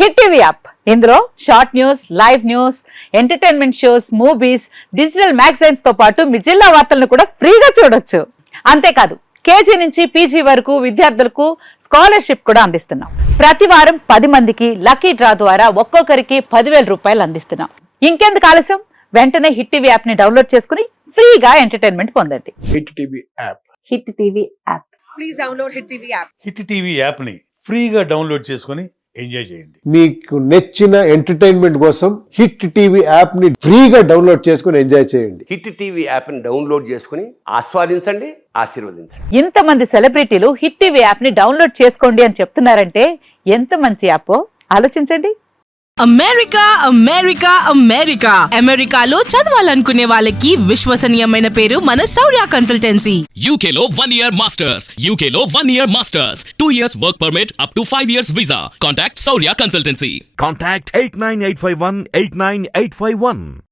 Hit TV app ఇందులో short news, live news, entertainment shows, movies, digital magazines తో పాటు మీ జిల్లా వార్తలను కూడా ఫ్రీగా చూడొచ్చు. అంతేకాదు కేజీ నుంచి పీజీ వరకు విద్యార్థులకు స్కాలర్షిప్ కూడా అందిస్తున్నాం. ప్రతి వారం 10 మందికి లక్కీ డ్రా ద్వారా ఒక్కొక్కరికి 10,000 రూపాయలు అందిస్తున్నాం. ఇంకెందుకు ఆలస్యం, వెంటనే హిట్ టీవీ యాప్ ని డౌన్లోడ్ చేసుకుని ఫ్రీగా ఎంటర్టైన్మెంట్ పొందండి. Hit TV app. Hit TV app. Please download hit TV app. Hit TV app ని ఫ్రీగా డౌన్లోడ్ చేసుకుని ఎంజాయ్ చేయండి. మీకు నచ్చిన ఎంటర్టైన్మెంట్ కోసం హిట్ టీవీ యాప్ ని ఫ్రీగా డౌన్లోడ్ చేసుకుని ఎంజాయ్ చేయండి. హిట్ టీవీ యాప్ ని డౌన్లోడ్ చేసుకుని ఆస్వాదించండి, ఆశీర్వదించండి. ఇంతమంది సెలబ్రిటీలు హిట్ టీవీ యాప్ ని డౌన్లోడ్ చేసుకోండి అని చెప్తున్నారంటే ఎంత మంచి యాప్ ఆలోచించండి. అమెరికా అమెరికా అమెరికా అమెరికాలో చదవాలనుకునే వాళ్ళకి విశ్వసనీయమైన పేరు మన శౌర్య కన్సల్టెన్సీ. UK లో 1 year masters, UK లో 1 year masters, 2 years work permit up to 5 years visa. Contact Saurya Consultancy. Contact 89851 89851.